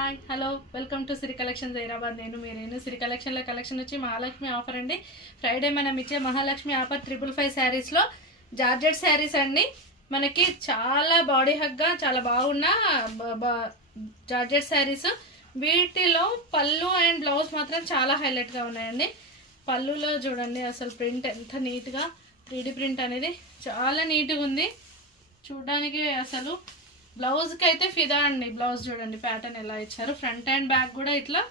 Hi hello welcome to Siri collection Hyderabad. నేను సిరి కలెక్షన్లో collection వచ్చి మహాలక్ష్మి ఆఫర్ అండి. ఫ్రైడే మనం ఇచ్చే మహాలక్ష్మి ఆఫర్ 555 శారీస్లో జార్జెట్ శారీస్ అండి. మనకి చాలా బాడీ హగ్గా చాలా బాగున్న జార్జెట్ శారీస్. వీటిలో పళ్ళు అండ్ బ్లౌజ్ మాత్రం చాలా హైలైట్గా ఉన్నాయండి. పళ్ళులో చూడండి అసలు ప్రింట్ ఎంత నీట్గా 3D ప్రింట్ అనేది చాలా నీట్గా ఉంది చూడడానికి. అసలు బ్లౌజ్కి అయితే ఫిదా అండి. బ్లౌజ్ చూడండి ప్యాటర్న్ ఎలా ఇచ్చారు. ఫ్రంట్ అండ్ బ్యాక్ కూడా ఇట్లా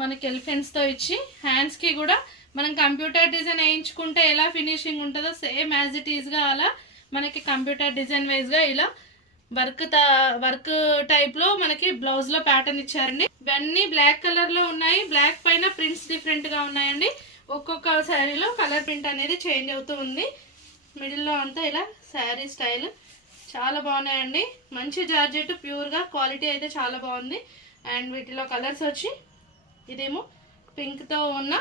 మనకి ఎలిఫెంట్స్తో ఇచ్చి హ్యాండ్స్కి కూడా మనం కంప్యూటర్ డిజైన్ వేయించుకుంటే ఎలా ఫినిషింగ్ ఉంటుందో సేమ్ యాజ్ ఇట్ ఈజ్గా అలా మనకి కంప్యూటర్ డిజైన్ వైజ్గా ఇలా వర్క్ టైప్లో మనకి బ్లౌజ్లో ప్యాటర్న్ ఇచ్చారండి. ఇవన్నీ బ్లాక్ కలర్లో ఉన్నాయి. బ్లాక్ పైన ప్రింట్స్ డిఫరెంట్గా ఉన్నాయండి. ఒక్కొక్క శారీలో కలర్ ప్రింట్ అనేది చేంజ్ అవుతూ ఉంది. మిడిల్లో అంతా ఇలా శారీ స్టైల్ చాలా బాగున్నాయండి. మంచి జార్జెట్ ప్యూర్గా క్వాలిటీ అయితే చాలా బాగుంది. అండ్ వీటిలో కలర్స్ వచ్చి ఇదేమో పింక్తో ఉన్న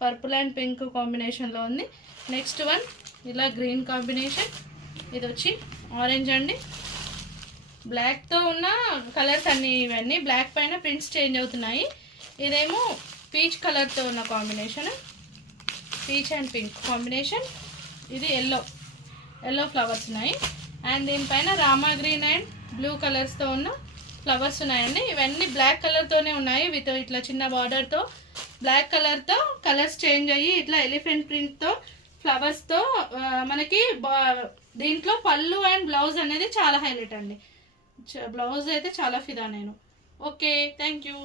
పర్పుల్ అండ్ పింక్ కాంబినేషన్లో ఉంది. నెక్స్ట్ వన్ ఇలా గ్రీన్ కాంబినేషన్, ఇది వచ్చి ఆరెంజ్ అండి. బ్లాక్తో ఉన్న కలర్స్ అన్నీ ఇవన్నీ బ్లాక్ పైన ప్రింట్స్ చేంజ్ అవుతున్నాయి. ఇదేమో పీచ్ కలర్తో ఉన్న combination, peach and pink combination. ఇది ఎల్లో ఫ్లవర్స్ ఉన్నాయి. అండ్ దీనిపైన రామా గ్రీన్ అండ్ బ్లూ కలర్స్తో ఉన్న ఫ్లవర్స్ ఉన్నాయండి. ఇవన్నీ బ్లాక్ కలర్తోనే ఉన్నాయి. విత్ ఇట్లా చిన్న బార్డర్తో బ్లాక్ కలర్తో కలర్స్ చేంజ్ అయ్యి ఇట్లా ఎలిఫెంట్ ప్రింట్తో ఫ్లవర్స్తో మనకి దీంట్లో పళ్ళు అండ్ బ్లౌజ్ అనేది చాలా హైలైట్ అండి. బ్లౌజ్ అయితే చాలా ఫిదా నేను. Okay, thank you.